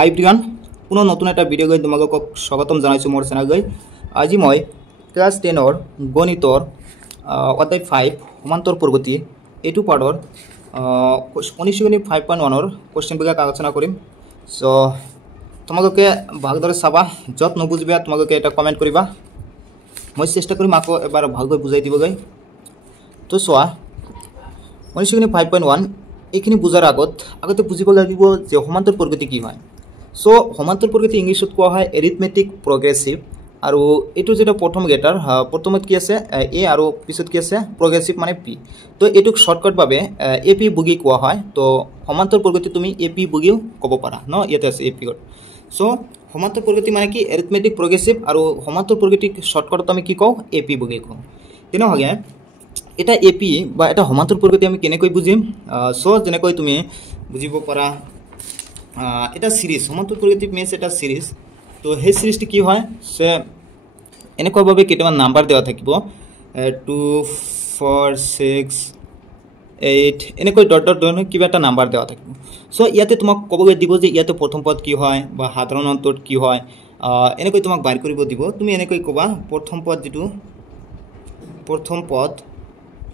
হাই প্ৰিয়ান পুনৰ নতুন এটা ভিডিঅ' গৈ তোমালোকক স্বাগতম জনাইছো মোৰ চেনেল গৈ আজি মই ক্লাস 10 ৰ গণিতৰ অধ্যায় 5 সমান্তৰ প্ৰগতি এইটো পাঠৰ অনুশীলনী 5.1 ৰ কোৱেশ্চন বিলাক আলোচনা কৰিম সো তোমালোকে ভালদৰে চাবা যত নবুজিবা তোমালোকে এটা কমেন্ট কৰিবা মই চেষ্টা কৰিম আকৌ এবাৰ ভালকৈ বুজাই দিবগৈ তো সোৱা অনুশীলনী 5.1 এইখিনি বুজাৰ আগতে বুজিব লাগিব যে সমান্তৰ প্ৰগতি কি হয় সো সমান্তৰ প্ৰগতি ইংলিছত কোৱা হয় এৰিথমেটিক প্ৰগ্ৰেছিভ আৰু এটো যেটা প্ৰথম গেটাৰ প্ৰথমত কি আছে এ আৰু পিছত কি আছে প্ৰগ্ৰেছিভ মানে পি তো এটুক শৰ্টকাট ভাবে এপি বুগি কোৱা হয় তো সমান্তৰ প্ৰগতি তুমি এপি বুগিও ক'ব পাৰা ন ইয়াতে আছে এপি গট সো সমান্তৰ প্ৰগতি মানে কি এৰিথমেটিক প্ৰগ্ৰেছিভ আৰু সমান্তৰ প্ৰগতি শৰ্টকাটত আমি কি কওঁ এপি বুগি কওঁ তেনেহলে এটা এপি বা এটা সমান্তৰ প্ৰগতি আমি কেনেকৈ বুজিম সো যেনেকৈ তুমি বুজিব পাৰা এটা সিৰিজ সমান্তৰ প্ৰগতি মেছ এটা সিরিজ তো হে সিরিজটি কি হয় সে এনেকৈ ভাবে কেটামান নাম্বার দেওয়া থাকিব 2 4 6 8 এনেকৈ ডট ডট ডট কিবা এটা নাম্বার দেওয়া থাকিব সো ইয়াতে তোমাক কবগে দিব যে ইয়াতে প্ৰথম পদ কি হয় বা সাধাৰণ অন্তত কি হয় এনেকৈ তোমাক বাইৰ কৰিব দিব তুমি এনেকৈ কবা প্ৰথম পদ যেটো প্ৰথম পদ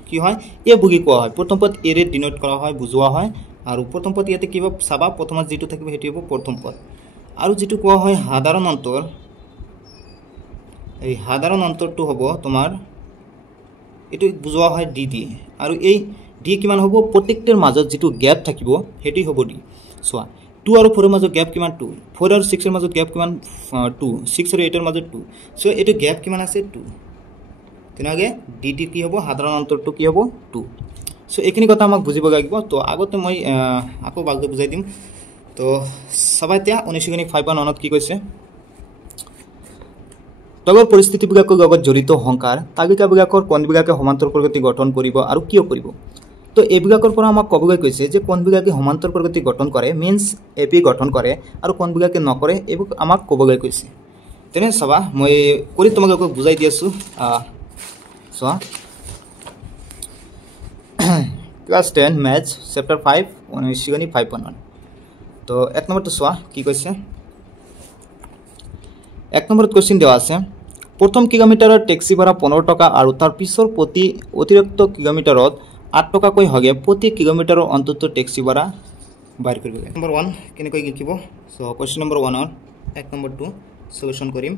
কি হয় এ বুগি কোৱা হয় প্ৰথম পদ এৰে ডিনোট কৰা হয় বুজোৱা হয় আৰু প্ৰথম পদ ইয়াতে কিবা সাবা প্ৰথমত যেটো থাকিব হেটি হ'ব প্ৰথম পদ আৰু যেটো কোৱা হয় সাধাৰণ অন্তৰ এই সাধাৰণ অন্তৰটো হ'ব তোমাৰ এটো বুজোৱা হয় ডি ডি আৰু এই ডি কিমান হ'ব প্ৰত্যেকটাৰ মাজত যেটো গ্যাপ থাকিব হেটি হ'ব ডি সোৱা 2 আৰু 4 ৰ মাজত গ্যাপ কিমান 2 4 আৰু 6 ৰ মাজত গ্যাপ কিমান 2 6 আৰু 8 ৰ মাজত 2 সো এটো গ্যাপ কিমান আছে 2 তেনাগে ডিটি কি হ'ব সাধাৰণ অন্তৰটো কি হ'ব 2 সো এইখিনি কথা আমাক বুজিব লাগিব তো আগতে মই আকৌ ভালকৈ বুজাই দিম তো সবাইতিয়া অনুশীলনী 5.1 ত কি কৈছে তগৰ পৰিস্থিতি বিভাগৰ লগত জড়িত সংকাৰ তালিকা বিভাগৰ কোন বিভাগে সমান্তৰ প্ৰগতি গঠন কৰিব আৰু কিয় কৰিব তো এই বিভাগৰ পৰা আমাক কবগৈ কৈছে যে কোন বিভাগে সমান্তৰ প্ৰগতি গঠন কৰে মিন্স এপি গঠন কৰে আৰু কোন বিভাগে নকৰে এইবোৰ আমাক কবগৈ কৈছে তেনে সবা মই কৰি তোমালোকক বুজাই দি আছো So, class 10 maths chapter 5 অনুশীলনী 5.1 তো এক নম্বৰটো সোৱা কি কৈছে এক নম্বৰত কোশ্চেন দেওয়া আছে প্ৰথম কিলোমিটাৰৰ ট্যাক্সি ভাড়া 15 টকা আৰু তাৰ পিছৰ প্ৰতি অতিৰিক্ত কিলোমিটাৰত 8 টকা কৈ হগে প্ৰতি কিলোমিটাৰৰ অন্তত ট্যাক্সি ভাড়া বাইৰ কৰিব নম্বৰ 1 কেনেকৈ লিখিব সো কোশ্চেন নম্বৰ 1 ৰ এক নম্বৰটো সলিউশন কৰিম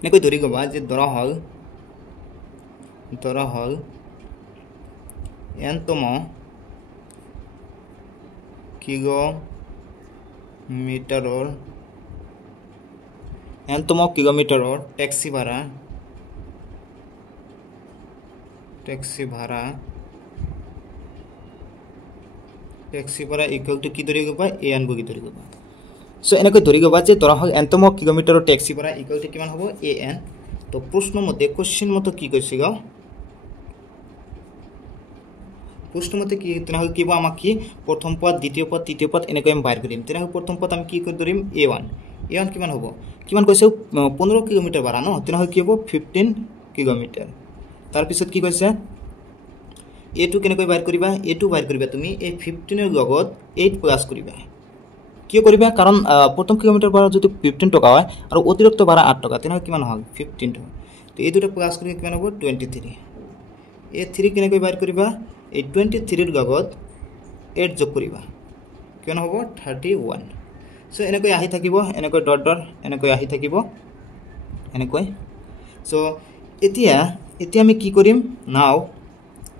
এনেকৈ ধৰি গবা যে ধৰা হল এনতম কিলোমিটাৰৰ ট্যাক্সি ভাড়া ইকুয়াল টু কি ধৰি গবা এন বুগি ধৰি গবা সো এনেকৈ ধৰি গবা যে ধৰা হল এনতম কিলোমিটাৰৰ ট্যাক্সি ভাড়া ইকুয়াল টু কিমান হ'ব এন তো প্ৰশ্ন মতে কোশ্চেন মতে কি কৈছে গা প্রশ্ন মতে কি তেনাহলে কিব আমাক কি প্রথম পদ দ্বিতীয় পদ তৃতীয় পদ এনেকৈ আমি বাইর কৰিম তেনাহলে প্ৰথম পদ আমি কি কৰি ধৰিম a1 কিমান হ'ব কিমান কৈছে 15 কিলোমিটাৰ বাৰা ন তেনাহলে কি হ'ব 15 কিলোমিটাৰ তাৰ পিছত কি কৈছে a2 কেনেকৈ বাইৰ কৰিবা a2 বাইৰ কৰিবা তুমি এই 15 ৰ লগত 8 প্লাস কৰিবা কি কৰিবা কাৰণ প্ৰথম কিলোমিটাৰ বাৰা যদি 15 টকা হয় আৰু অতিৰিক্ত বাৰা 8 টকা তেনাহলে কিমান হ'ল 15 টকা তো এই দুটো প্লাস কৰি কিমান হ'ব 23 a3 কেনেকৈ বাইৰ কৰিবা এই 23 ৰ লগত 8 যোগ কৰিবা কিমান হ'ব 31 সো এনেকৈ আহি থাকিব এনেকৈ ডট ডট এনেকৈ আহি থাকিব এনেকৈ সো এতিয়া আমি কি কৰিম নাও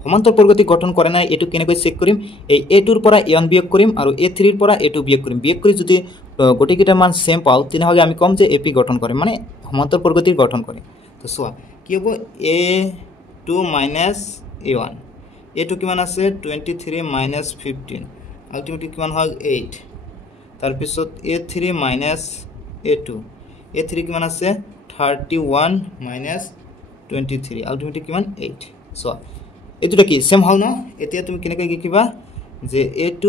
সমান্তৰ প্ৰগতি গঠন কৰে নাই এটো কেনেকৈ চেক কৰিম এই a2 ৰ পৰা a1 বিয়োগ কৰিম আৰু a3 ৰ পৰা a2 বিয়োগ কৰি যদি গটিকেইটা মান সেম পাও তেনহলে আমি কম যে এপি গঠন কৰে মানে সমান্তৰ প্ৰগতি গঠন কৰে তো সোৱা কি হ'ব a2 a1 a2 কিমান আছে 23 15 আলটিমেটলি কিমান হ'ল 8 তাৰ পিছত a3 a2 কিমান আছে 31 23 আলটিমেটলি কিমান 8 সো এটোটা কি সেম হল না এতিয়া তুমি কেনেকৈ লিখিবা যে a2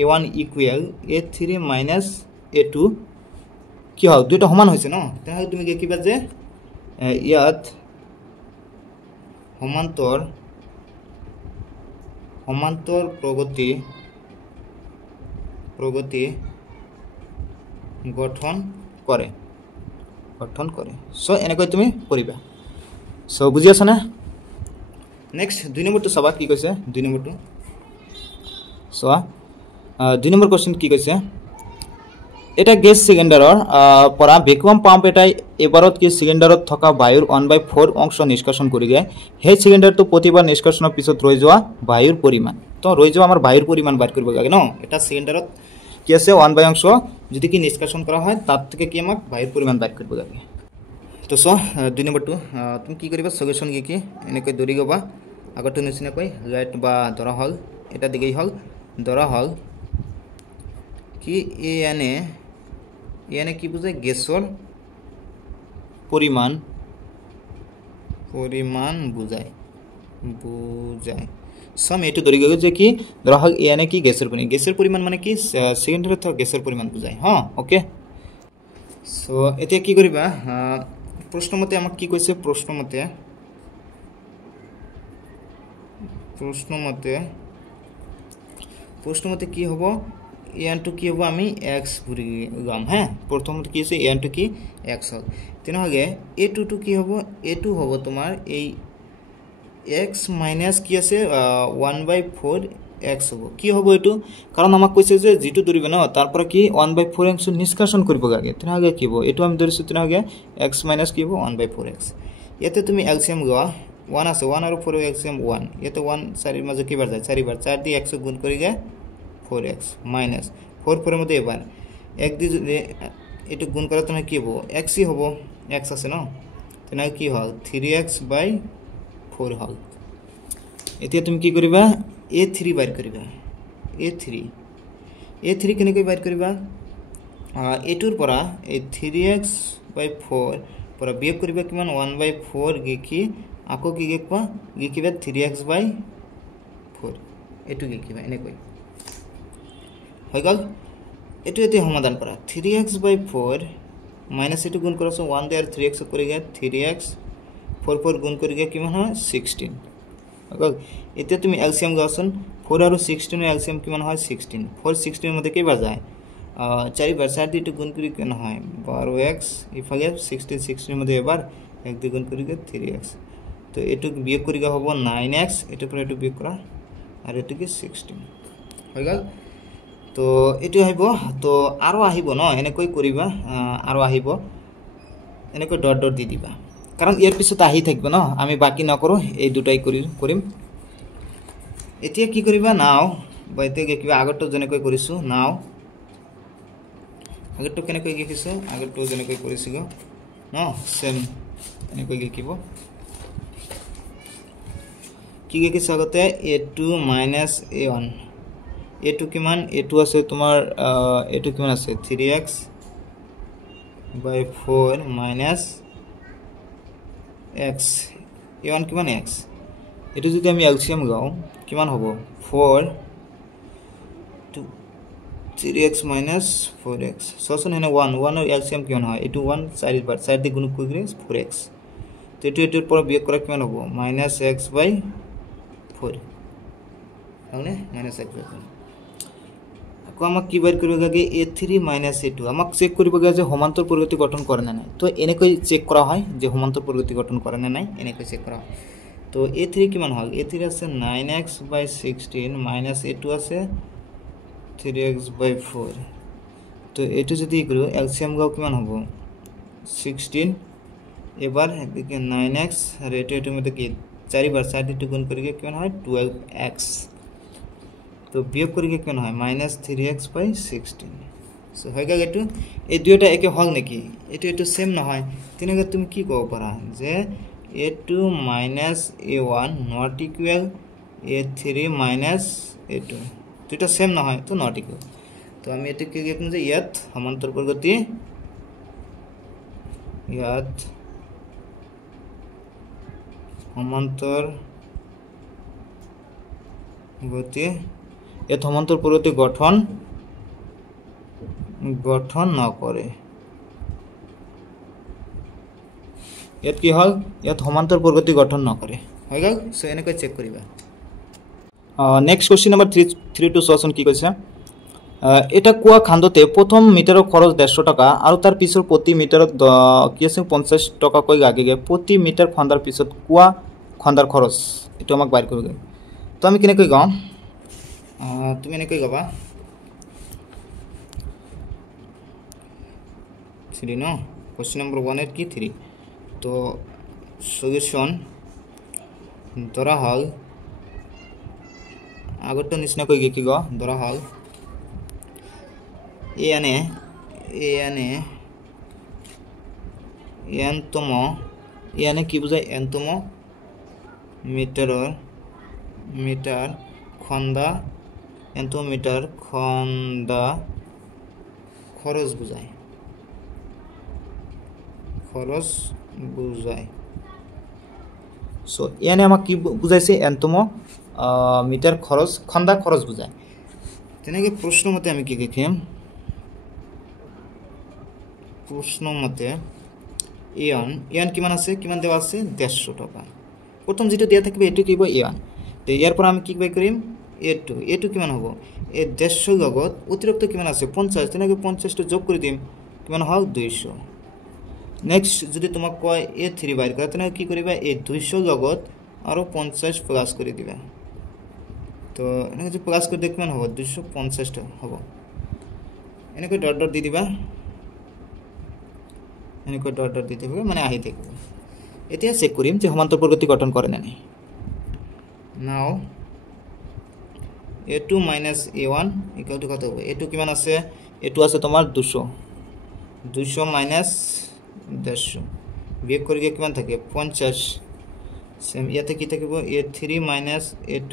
a1 equal a3 a2 কি হয় দুটো সমান হৈছে ন তাহলে তুমি লিখিবা যে ইয়াত সমান্তৰ প্ৰগতি গঠন কৰে সো এনেকৈ তুমি কৰিবা সো বুজি আছা না নেক্সট 2 নম্বৰটো চাবা কি কৈছে 2 নম্বৰটো চোৱা 2 নম্বৰ কোৱেশ্চন কি কৈছে এটা গেছ সিলিন্ডাৰৰ পৰা ভ্যাকুয়াম পাম্প এটাই এবাৰত কি সিলিন্ডাৰত থকা বায়ুৰ 1/4 অংশ নিষ্কাশন কৰিগে সেই সিলিন্ডাৰটো প্ৰতিবাৰ নিষ্কাশনৰ পিছত ৰৈ যোৱা বায়ুৰ পৰিমাণ তো ৰৈ যোৱা আমাৰ বায়ুৰ পৰিমাণ বাদ কৰিব লাগে ন এটা সিলিন্ডাৰত কি আছে 1/4 অংশ যদি কি নিষ্কাশন কৰা হয় তাত থেকে কি আমাক বায়ুৰ পৰিমাণ বাদ কৰিব লাগে তো সো 2 নম্বৰটো তুমি কি কৰিবা সলিউশন কি এনেকৈ দৰি গবা আগতে নিচিনাকৈ ৰাইট বা ধৰা হল এটা দিগেই হল ধৰা হল কি এনে কি বুঝায় গ্যাসৰ পৰিমাণ বুঝায় সম এটো ধৰি গৈ যে কি ধৰা হল এনে কি গ্যাসৰ পৰিমাণ মানে কি সিলিন্ডাৰত থকা গ্যাসৰ পৰিমাণ বুঝায় হ্যাঁ ওকে সো এতিয়া কি কৰিবা প্ৰশ্নমতে আমাক কি কৈছে প্ৰশ্নমতে কি হ'ব এনটো কি হ'ব আমি x বুৰি গাম হ্যাঁ প্ৰথমতে কি আছে এনটো কি x হল তেনেহলে a2 টু কি হ'ব a2 হ'ব তোমাৰ এই x মাইনাস কি আছে 1/4 x হ'ব কি হ'ব এটো কাৰণ আমাক কৈছে যে যেটো ধৰিবে না তাৰ পৰা কি 1/4 অংশ নিষ্কাশন কৰিব লাগে তেনেহলে কি হ'ব এটো আমি ধৰিছো তেনেহলে x মাইনাস কি হ'ব 1/4 x ইয়াতে তুমি এলসিএম লোৱা 1 আছে 1 আৰু 4 এলসিএম 1 ইয়াতে 1 4 এৰ মাঝে কি বাৰ যায় 4 বাৰ 4 দি x গুণ কৰিগে 4x minus 4 4 এৰ মধ্যে এবাৰ 1 দি এটো গুণ কৰা তুমি কি হ'ব x ই হ'ব x আছে ন তেনে কি হল 3x/4 হল এতিয়া তুমি কি কৰিবা a3 বাইৰ কৰিবা a3 কেনেকৈ বাইৰ কৰিবা a2 ৰ পৰা এই 3x/4 পৰা বিয়োগ কৰিবা কিমান 1/4 কি আকৌ কি কিবা 3x/4 এটো কি কিবা এনেকৈ হৈ গল এটো এতে সমাধান কৰা 3x/4 মাইনাস এটো গুণ কৰাছো 1 দে আৰ 3x কৰিগে 3x 4 4 গুণ কৰিগে কিমান হয় 16 হৈ গল এতে তুমি এলসিএম গাছন 4 আৰু 16 এৰ এলসিএম কিমান হয় 16 4 16 এৰ মধ্যে কি বাজায় 4 বাৰ 4 দি এটো গুণ কৰি কেন হয় 12x ইফালে 16 এৰ মধ্যে এবাৰ 1 দি গুণ কৰিগে 3x তো এটো বিয়োগ কৰিগে হ'ব 9x এটো পৰা এটো বিয়োগ কৰা আৰু এটো কি 16 হৈ গল তো এটো আহিব তো আৰু আহিব ন এনেকৈ কৰিবা আৰু আহিব এনেকৈ ডট ডট দি দিবা কাৰণ ইয়াৰ পিছত আহি থাকিব ন আমি বাকি নকৰো এই দুটাই কৰিম এতিয়া কি কৰিবা নাও বাইতে কিবা আগৰটো জনেকৈ কৰিছো নাও আগৰটো কেনেকৈ লিখিছো আগৰটো জনেকৈ কৰিছিলো ন সেম এনেকৈ লিখিব কি লিখিছো আগতে a2 - a1 a2 কিমান a2 আছে তোমাৰ a2 কিমান আছে 3x/4 minus x a1 কিমান x এটো যদি আমি এলসিএম গাও কিমান হ'ব 4 3x minus 4x সসন হেনে 1 এর এলসিএম কিমান হয় এটো 1 4 বার 4 দি গুণ কৰিলে 4x তো এটোৰ পৰা বিয়োগ কৰা কিমান হ'ব -x/4 হয়নে -x/4 আকৌ আমাক কি বাইৰ কৰিব লাগে a3 - a2 আমাক চেক কৰিব লাগে যে সমান্তৰ প্ৰগতি গঠন কৰে না নাই তো এনেকৈ চেক কৰা হয় যে সমান্তৰ প্ৰগতি গঠন কৰে না নাই এনেকৈ চেক কৰা তো a3 কিমান হল a3 আছে 9x/16 - a2 আছে 3x/4 তো এটো যদি কৰো এলসিএম গাও কিমান হ'ব 16 এবাৰ এদিকে 9x আৰ এটো মধ্যে কি 4 বাৰ 4 দি গুণ কৰিলে কিমান হয় 12x তো বিয়োগ কৰিলে কিমান হয় -3x/16 সো হৈ গল এটো এই দুইটা একে হল নেকি এটো সেম নহয় তেনেকৈ তুমি কি কব পাৰা যে a2 - a1 not equal a3 - a2 দুইটা সেম নহয় তো নট ইকুয়াল তো আমি এটো কি লিখম যে ইয়াত সমান্তর প্রগতি ইয়াত সমান্তর প্রগতি গঠন নকৰে ইয়াত কি হল ইয়াত সমান্তৰ প্ৰগতি গঠন নকৰে হৈ গল সো এনেকৈ চেক কৰিবা নেক্সট কোশ্চেন নাম্বাৰ 3 টু সসন কি কৈছে এটা কুয়া খান্দতে প্ৰথম মিটাৰৰ খৰচ 150 টাকা আৰু তাৰ পিছৰ প্ৰতি মিটাৰত কি আছে 50 টাকাকৈ লাগে প্ৰতি মিটাৰ খন্দাৰ পিছত কুয়া খন্দাৰ খৰচ এটো আমাক বাইৰ কৰিব তো আমি কেনেকৈ গাম তুমি এনেকৈ গাবা 3 নো কোশ্চেন নম্বৰ 1 এর কি 3 তো সলিউশন ধরা হল আগতো নিচিনা কই কি গো ধরা হল এনে এনতম এনে কি বুঝায় এনতম মিটার খন্দা এনতম মিটার খন্দা খরচ বুঝায় সো এনে আমাক কি বুঝাইছে এনতম মিটার খরচ খন্দা খরচ বুঝায় তেনেকে প্রশ্ন মতে আমি কি লিখিম প্রশ্ন মতে ইয়ান কিমান আছে কিমান দেওয়া আছে 150 টাকা প্রথম যেটা দেয়া থাকবে এটু কিব ইয়ান তো ইয়ার পর আমি কি বাই করিম এটু কিমান হবে এ 150 লগত অতিরিক্ত কিমান আছে 50 তেনেকে 50 টা যোগ করে দিম কিমান হল 200 নেক্সট যদি তোমাক কয় a3 বাইর করা তেনেকে কি করিবা এই 200 লগত আরো 50 প্লাস করে দিবা তো এনেকে যে প্লাস করে দেখবেন হবে 250 টা হবে এনেকে ডট ডট দি দিবা এনেকৈ ডট ডট দিতে হবে মানে আহি থাকবে এতিয়া চেক করিম যে সমান্তর প্রগতি গঠন করে না নাই নাও a2 - a1 ইকুয়াল টু কত হবে a2 কিমান আছে a2 আছে তোমার 200 মাইনাস 150 বিয়োগ করে গিয়ে কিমান থাকে 50 সেম ইয়াতে কি থাকিব a3 মাইনাস a2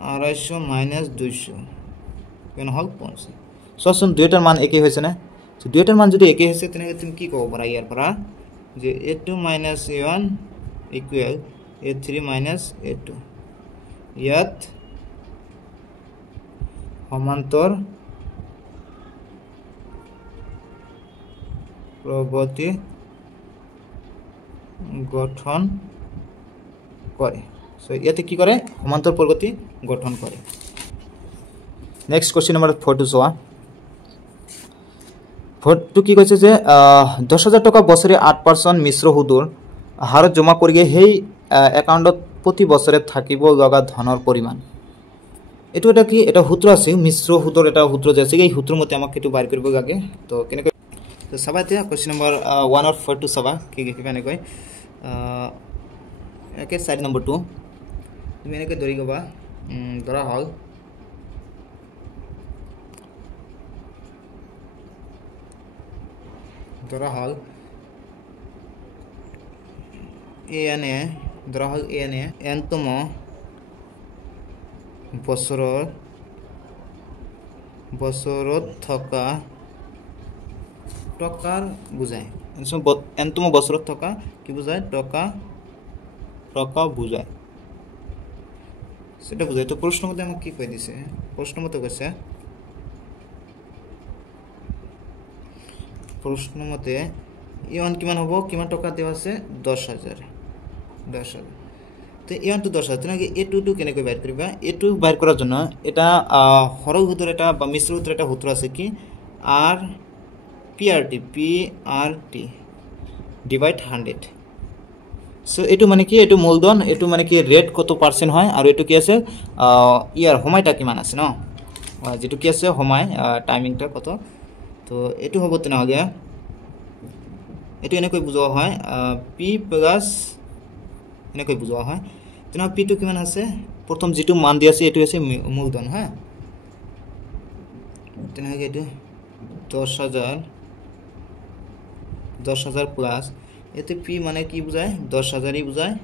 250 মাইনাস 200 কেন হল 50 সসন দুইটার মান একই হয়েছে না তো দুইটার মান যদি একই হয়েছে তাহলে তুমি কি কব পারা ইয়ার পরা যে a2 minus a1 equal a3 minus a2 ইয়াত সমান্তর প্রগতি গঠন করে সো ইয়াতে কি করে সমান্তর প্রগতি গঠন করে নেক্সট কোশ্চেন নাম্বার 42 সোয়া 42 কি কইছে যে 10000 টাকা বছরে 8% মিশ্র সুদৰ হাৰত জমা কৰিগে সেই একাউণ্টত প্ৰতি বছৰে থাকিব লগা ধনৰ পৰিমাণ এটো এটা কি এটা সূত্ৰ আছে মিশ্ৰ সুদৰ এটা সূত্ৰ আছে এই সূত্ৰ মতে আমাক এটো বাইৰ কৰিব লাগে তো কেনেকৈ তো সবাইতে কোশ্চেন নাম্বার 1 और 42 সবা কি কি মানে কই একে সাইড নাম্বার 2 তুমি এনেকৈ ধৰি গবা ধৰা হল এনে ধৰা হল এনে এনতম বছৰত থকা টকাৰ বুজায় এনতম বছৰত থকা কি বুজায় টকা বুজায় সেটা বুঝায় তো প্রশ্ন মতে আমাকে কি কই দিছে প্রশ্ন মতে কইছে প্রশ্ন মতে ইয়ন কিমান হবো কিমান টাকা দেওয়া আছে 10000 তো ইয়ন তো 10000 তুমি a2 কেনে কই বাইর করিবা a2 বাইর করার জন্য এটা হরল সূত্র এটা বা মিশ্র সূত্র এটা সূত্র আছে কি r PRT ডিভাইড 100 সো এটু মানে কি এটু মূলধন এটু মানে কি রেট কত পার্সেন্ট হয় আর এটু কি আছে ইয়ার সময়টা কিমান আছে ন যেটু কি আছে সময় টাইমিংটা কত তো এটু হবো তেনা আগে এটু এনে কই বুঝোৱা হয় p প্লাস এনে কই বুঝোৱা হয় তেনা p2 কিমান আছে প্রথম যেটু মান দি আছে এটু আছে মূলধন হ্যাঁ তেনা আগে এটু 10000 প্লাস এতে p মানে কি বুঝায় 10000 ই বুঝায়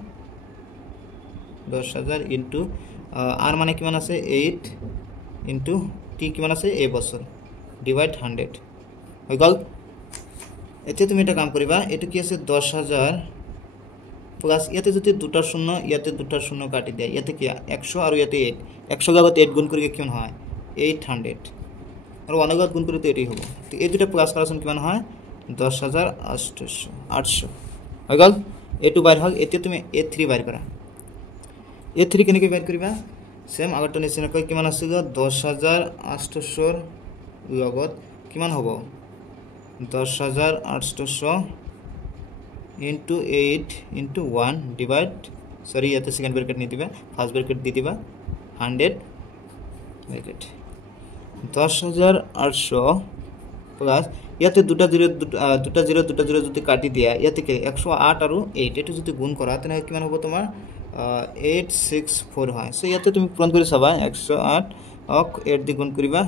10000 ইনটু r মানে কিমান আছে 8 ইনটু t কিমান আছে a বছর ডিভাইড 100 হৈ গল এতে তুমি এটা কাম করিবা এটো কি আছে 10000 প্লাস ইয়াতে যদি দুটা শূন্য ইয়াতে দুটা শূন্য কাটি দেয় ইয়াতে কি 100 আর ইয়াতে 8 100 লগত 8 গুণ করিলে কিমান হয় 800 আর 1 লগত গুণ করিলে তো এটাই হবে তো এই দুটো প্লাস করার সময় কিমান হয় 10800 হৈ গল এটু বাইর হল এতে তুমি a3 বাইর করা a3 কেনে কি বাইর করিবা सेम আগৰটো নিচিনাকৈ কিমান আছে 10800 লগত কিমান হ'ব 10800 into 8 into 1 divide sorry ইয়াতে সেকেন্ড ব্র্যাকেট নি দিবা ফার্স্ট ব্র্যাকেট দি দিবা 100 ব্র্যাকেট 10800 প্লাস ইয়াতে দুটা জিরো যদি কাটি দিয়া ইয়াতে কি 108 আৰু 8 এটো যদি গুণ কৰা তেনে কিমান হ'ব তোমাৰ 864 হয় সো ইয়াতে তুমি পূৰণ কৰি চাবা 108 অক 8 দি গুণ কৰিবা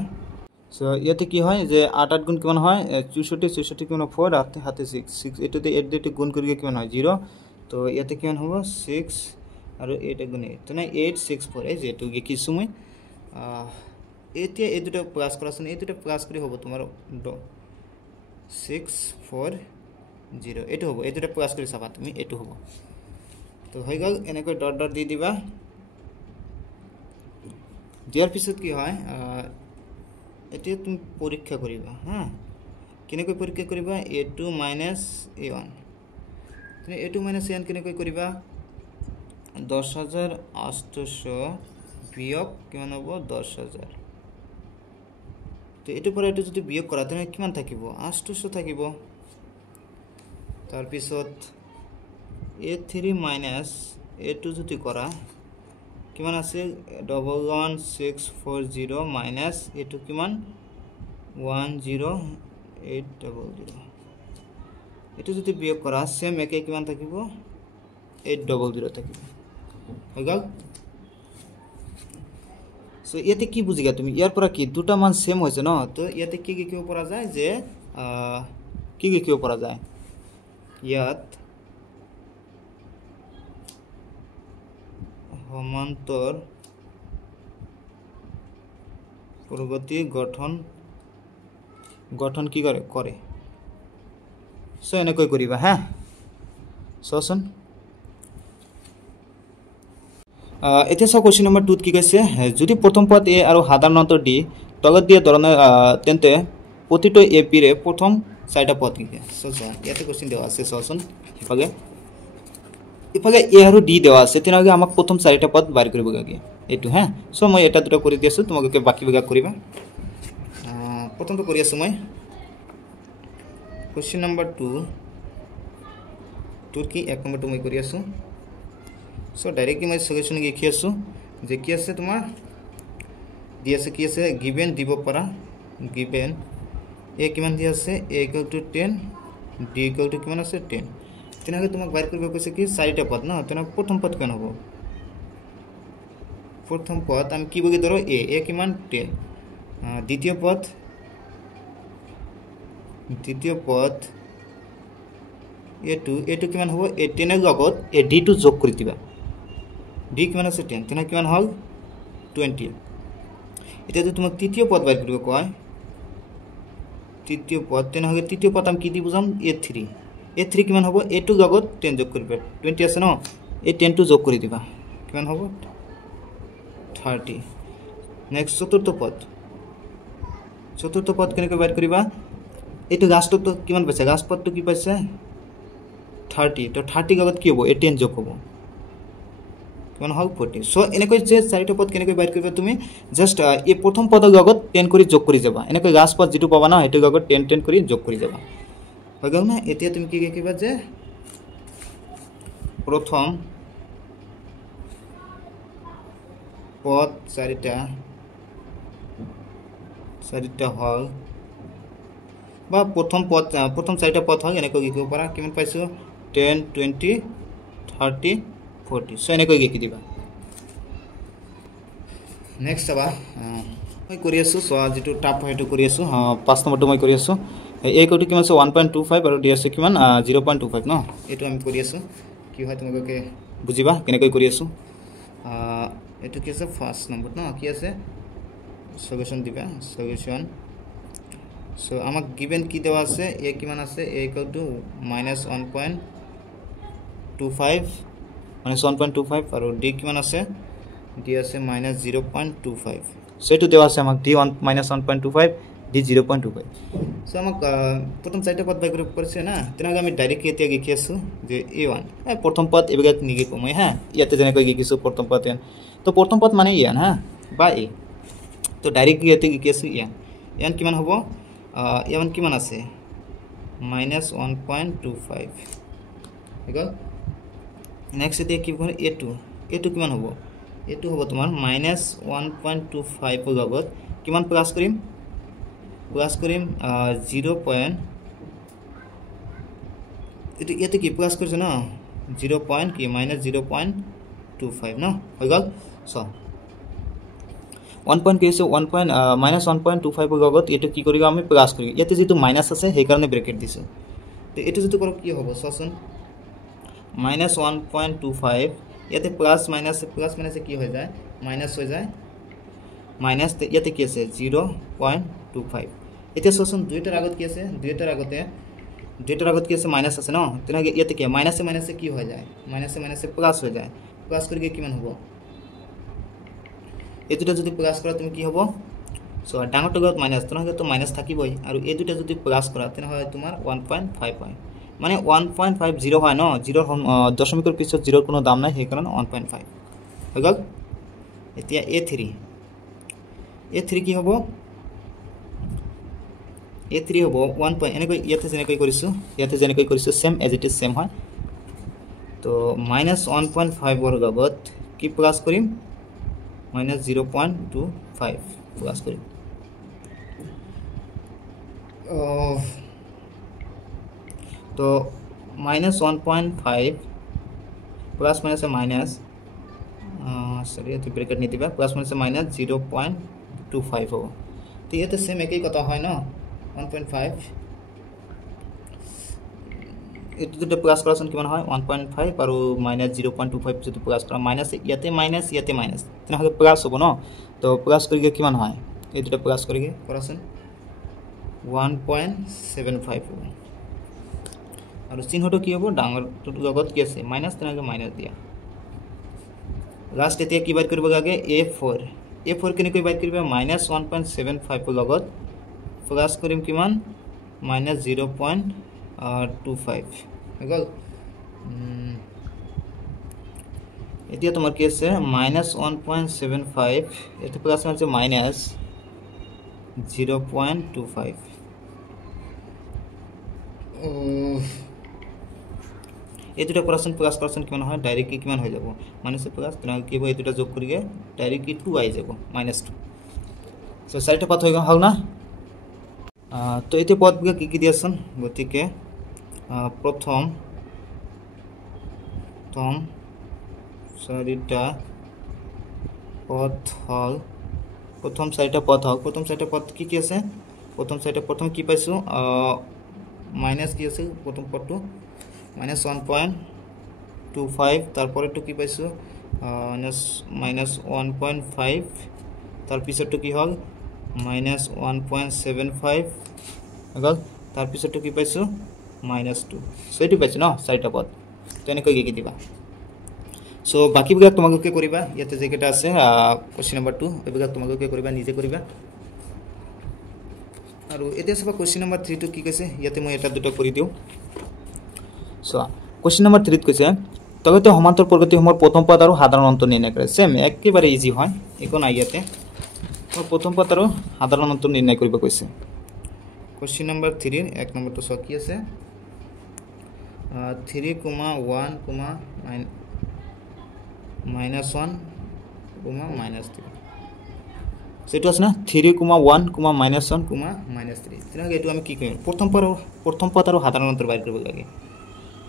সো ইয়াতে কি হয় যে 8 8 গুণ কিমান হয় 64 64 কিমান 4 হাতে হাতে 6 6 এটোতে 8 দিতে গুণ কৰিলে কিমান হয় 0 তো ইয়াতে কিমান হ'ব 6 আৰু 8 গুণ 8 তেনে 864 এই যেটো লিখিছো মই এতিয়া এই দুটা প্লাস কৰাচোন এই দুটা প্লাস কৰি হ'ব তোমাৰ 640 এটো হ'ব এই দুটা প্লাস কৰি চাবা তুমি এটো হ'ব তো হৈ গল এনেকৈ ডট ডট দি দিবা দিয়াৰ পিছত কি হয় এতিয়া তুমি পৰীক্ষা কৰিবা হা কেনেকৈ পৰীক্ষা কৰিবা a2 - a1 তুমি a2 - a1 কেনেকৈ কৰিবা 10800 বিয়োগ কিমান হ'ব 10000 তো এটো পৰা এটো যদি বিয়োগ কৰা তেনে কিমান থাকিব 800 থাকিব তাৰ পিছত a3 - a2 যদি কৰা কিমান আছে 11640 মাইনাস a2 কিমান 10800 এটো যদি বিয়োগ কৰা সেম একে কিমান থাকিব 800 থাকিব হৈ গল সো ইয়াতে কি বুজিগা তুমি ইয়াৰ পৰা কি দুটা মান সেম হৈছে ন তো ইয়াতে কি কি কিও পৰা যায় যে কি কি কিও পৰা যায় ইয়াত সমান্তৰ প্ৰগতি গঠন কি কৰে সো এনেকৈ কৰিবা হা সচন এতিয়া সব কোশ্চেন নম্বৰ 2 কি কৈছে যদি প্ৰথম পদ a আৰু সাধাৰণ অন্তৰ d তলত দিয়া ধৰণৰ তেন্তে প্ৰতিটো ap ৰে প্ৰথম চাৰিটা পদ কি সো ইয়াতে কোশ্চেন দেওয়া আছে সচন ইফালে a আৰু d দেওয়া আছে তেনাগে আমাক প্ৰথম চাৰিটা পদ বাৰ কৰিব লাগে এটো হ্যাঁ সো মই এটা দুটা কৰি দিছো তোমাকে বাকি বিভাগ কৰিবা প্ৰথমটো কৰি আছো মই কোশ্চেন নম্বৰ 2 কি এক নম্বৰটো মই কৰি আছো সো ডাইৰেক্টলি মই সলিউশন লিখি আছো যে কি আছে তোমাৰ দি আছে কি আছে গিভেন দিব পাৰা গিভেন a কিমান দি আছে a = 10 d = কিমান আছে 10 তেনাকে তোমাক বাইর কৰিব কৈছে কি চাৰিটা পদ ন তেনা প্ৰথম পদ কেন হ'ব প্ৰথম পদ আমি কি বগি ধৰো a কিমান 10 দ্বিতীয় পদ a2 কিমান হ'ব a 10 এর লগত a d2 যোগ কৰি দিবা d কিমান আছে 10 তেনা কিমান হল 20 এটা যদি তোমাক তৃতীয় পদ বাইর কৰিব কয় তৃতীয় পদ তেনা হবে তৃতীয় পদ আমি কি দি বুজাম a3 কিমান হ'ব a2 লগত 10 যোগ কৰিবা 20 আছে ন এই 10 টো যোগ কৰি দিবা কিমান হ'ব 30 নেক্সট চতুৰ্থ পদ কেনেকৈ বাইট কৰিবা এটো গাছটো তো কিমান পাইছে গাছ পদটো কি পাইছে 30 তো 30 লগত কি হ'ব a 10 যোগ হ'ব কিমান হ'ব 40 সো এনেকৈ যে চাৰিটা পদ কেনেকৈ বাইট কৰিবা তুমি জাস্ট এই প্ৰথম পদৰ লগত 10 কৰি যোগ কৰি যাবা এনেকৈ গাছ পদ যেটো পাবা না হেতু লগত 10 কৰি যোগ কৰি যাবা হৈ গল না এতিয়া তুমি কি লিখিবা যে প্ৰথম পদ চাৰিটা হল বা প্ৰথম চাৰিটা পদ হয় এনেকৈ লিখিব পাৰা কিমান পাইছো 10 20 30 40 সো এনেকৈ লিখি দিবা নেক্সট আবা মই কৰি আছো সো যেটো টাপ হেতু কৰি আছো 5 নম্বৰটো মই কৰি আছো a = কিমান আছে 1.25 আৰু d আছে কিমান 0.25 ন এটো আমি কৰি আছো কি হয় তোমালোকে বুজিবা কেনেকৈ কৰি আছো এটো কি আছে ফাৰ্স্ট নম্বৰ ন কি আছে সলিউশন দিবা সলিউশন সো আমাক গিভেন কি দেওয়া আছে a কিমান আছে a = -1.25 আৰু d কিমান আছে d আছে -0.25 সেটো দেওয়া আছে আমাক d -1.25 d 0.25 সো আমাক প্রথম চাৰিটা পদ বাই গ্ৰুপ কৰিছে না তেনাকে আমি ডাইৰেক্ট এতিয়া লিখি আছো যে a1 প্ৰথম পদ এবেগা নিগি কমই হ্যাঁ ইয়াতে যেনেকৈ লিখিছো প্ৰথম পদ তো প্ৰথম পদ মানে n হা বা a তো ডাইৰেক্ট ইয়াতে কি আছে n কিমান হ'ব n কিমান আছে -1.25 ঠিক আছে নেক্সট এতিয়া কি হ'ব a2 কিমান হ'ব a2 হ'ব তোমাৰ -1.25 ৰ লগত কিমান প্লাস কৰিম 0. এটো ইয়াতে কি প্লাস কৰিছে না 0. কি -0.25 ন হৈ গল সো 1. কি আছে 1.-1.25 ৰ লগত এটো কি কৰিব আমি প্লাস কৰিম ইয়াতে যেটো মাইনাস আছে সেই কাৰণে ব্ৰেকেট দিছো তো এটো যেটো কৰক কি হ'ব সচোন -1.25 ইয়াতে প্লাস মাইনাস কি হৈ যায় মাইনাস হৈ যায় মাইনাস ইয়াতে কি আছে 0.25 এতিয়া সচোন দুইটাৰ আগত কি আছে দুইটাৰ আগত কি আছে মাইনাস আছে ন তেনে ইয়াতে কি মাইনাসে কি হৈ যায় মাইনাসে প্লাস হৈ যায় প্লাস কৰিকে কিমান হ'ব এই দুটা যদি প্লাস কৰা তুমি কি হ'ব সো ডাঙৰটো গত মাইনাস তেনে তো মাইনাস থাকিবই আৰু এই দুটা যদি প্লাস কৰা তেনে হয় তোমাৰ 1.5 হয় মানে 1.50 হয় ন 0 দশমিকৰ পিছত 0 কোনো দাম নাই সেই কাৰণে 1.5 হৈ গল এতিয়া a3 কি হ'ব a3 হ'ব 1. এনেকৈ ইয়াতে যেনেকৈ কৰিছো same as it is same হয় তো -1.5 ৰ লগত কি প্লাস কৰিম -0.25 প্লাস কৰিম তো -1.5 প্লাস মাইনাস মাইনাস সরি এটো ব্র্যাকেট নি দিবা প্লাস মাইনাস -0.25 হ'ব তো এতে সেম একই কথা হয় না 1.5 এটো দুটো প্লাস কৰাচোন কিমান হয় 1.5 আৰু -0.25 যদি প্লাস কৰা মাইনাস ইয়াতে মাইনাস তেনেহলে প্লাস হ'ব ন তো প্লাস কৰিকে কিমান হয় এই দুটো প্লাস কৰিকে কৰাচোন 1.75 হ'ব আৰু চিহ্নটো কি হ'ব ডাঙৰটো লগত কি আছে মাইনাস তেনেকে মাইনাস দিয়া লাস্ট এতিয়া কি বাদ কৰিব লাগে a4 কেনেকৈ বাদ কৰিবা -1.75 ৰ লগত প্লাস কৰিম কিমান -0.25 গল এতিয়া তোমাৰ কি আছে -1.75 এটো প্লাস আছে -0.25 এই দুটা কৰাচোন প্লাস কৰাচোন কিমান হয় ডাইৰেক্টলি কিমান হৈ যাব মাইনাস প্লাস তেনে কি হ'ব এই দুটা যোগ কৰিকে ডাইৰেক্টলি 2 আই যাব -2 সো চাৰিটা পদ হৈ গল না তো এতিয়া পদবিলাক কি দিয়াছন গতিকে প্ৰথম চাৰিটা পদ হল প্ৰথম চাৰিটা পদ কি আছে প্ৰথম কি পাইছো মাইনাস কি আছে প্ৰথম পদটো -1.25 তাৰপৰে তো কি পাইছো -1.5 তাৰ পিছৰটো কি হল -1.75 গল তাৰ পিছৰটো কি পাইছো -2 সো এটো পাইছো ন চাৰিটা পদ তেনেকৈ কি দিবা সো বাকি বিভাগ তোমালোকে কৰিবা ইয়াতে যে কেটা আছে কোশ্চেন নম্বৰ 2 এই বিভাগ তোমালোকে কৰিবা নিজে কৰিবা আৰু এতিয়া সব কোশ্চেন নম্বৰ 3 টো কি কৈছে ইয়াতে মই এটা দুটা কৰি দিও সো কোশ্চেন নম্বৰ 3 ত কৈছে তগতে সমান্তৰ প্ৰগতিসমূহৰ প্ৰথম পদ আৰু সাধাৰণ অন্ত নিৰ্ণয় কৰে সেম একেবাৰে ইজি হয় একো নাই ইয়াতে প্ৰথম পদ আৰু সাধাৰণ অন্ত নিৰ্ণয় কৰিব কৈছে কোশ্চেন নম্বৰ 3 ৰ এক নম্বৰটো কি আছে 3, 1, -1, -3 সেটো আছে না 3, 1, -1, -3 তেনে এটো আমি কি কৰিম প্ৰথম পদ আৰু সাধাৰণ অন্তৰ বাইৰ কৰিব লাগে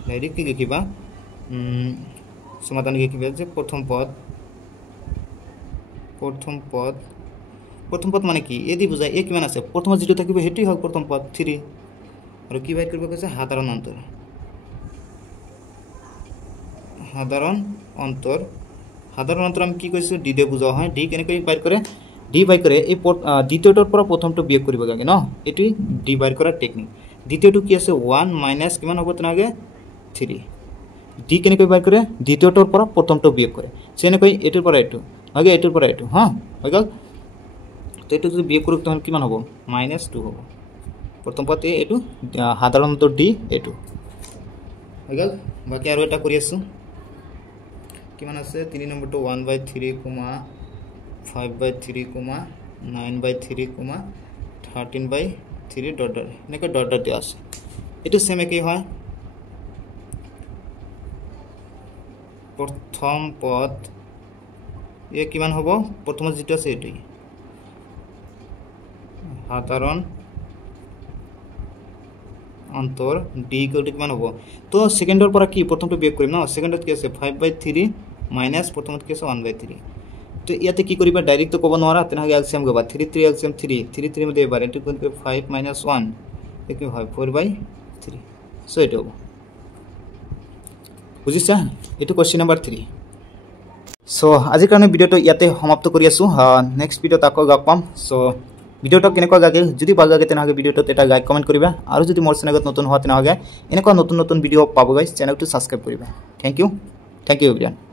ডাইৰেক্ট কি লিখিবা সমাধান লিখিবা যে প্ৰথম পদ মানে কি এদি বুজাই এ কিমান আছে প্ৰথম যেটো থাকিব হেটোই হল প্ৰথম পদ 3 আৰু কি বাইৰ কৰিব কৈছে সাধাৰণ অন্তৰ আমি কি কৈছো ডি দে বুজা হয় ডি কেনেকৈ বাইৰ কৰে ডি বাই কৰে এই দ্বিতীয়টোৰ পৰা প্ৰথমটো বিয়োগ কৰিব লাগে ন এটি ডি বাইৰ কৰা টেকনিক দ্বিতীয়টো কি আছে 1 মাইনাস কিমান হ'ব তনাগে 3 ডি কেনেকৈ বাইৰ কৰে দ্বিতীয়টোৰ পৰা প্ৰথমটো বিয়োগ কৰে সেনেকৈ এটোৰ পৰা এটো আগে এটোৰ পৰা এটো হা হৈ গল তো এটো যদি বিয়োগ কৰো তখন কিমান হ'ব -2 হ'ব প্ৰথম পদে এটো সাধাৰণটো ডি এটো হৈ গল বাকি আৰু এটা কৰি আছো কিমান আছে 3 নম্বৰটো 1/3, 5/3, 9/3, 13/3 ডট এনেকৈ ডট ডট দিয়া আছে এটো সেম একেই হয় প্ৰথম পদ এ কিমান হ'ব প্ৰথমত যেটো আছে এটোই সাধাৰণ অন্তৰ d ইকুয়াল টু কিমান হ'ব তো সেকেন্ডৰ পৰা কি প্ৰথমটো বিয়োগ কৰিম ন সেকেন্ডত কি আছে 5/3 মাইনাস প্ৰথমত কি আছে 1/3 তো ইয়াতে কি কৰিবা ডাইৰেক্ট তো ক'ব নোৱাৰা তেনহাগে এলসিয়াম গবা 3 3 এলসিয়াম 3 3 3 মধ্যে এবাৰ এটো কোন 5 - 1 একে হয় 4/3 সো এটো হ'ব বুজিছা এটো কোশ্চেন নাম্বার 3 সো আজিৰ কাৰণে ভিডিওটো ইয়াতে সমাপ্ত কৰি আছো নেক্সট ভিডিওত আকৌ লগ পাম সো ভিডিওটো কেনেকুৱা লাগিল যদি ভাল লাগে তেনহাগে ভিডিওটোত এটা লাইক কমেন্ট কৰিবা আৰু যদি মোৰ চেনেলত নতুন হোৱা তেনহাগে এনেকুৱা নতুন নতুন ভিডিও পাব গাইস চেনেলটো সাবস্ক্ৰাইব কৰিবা থ্যাংক ইউ এভৰিৱান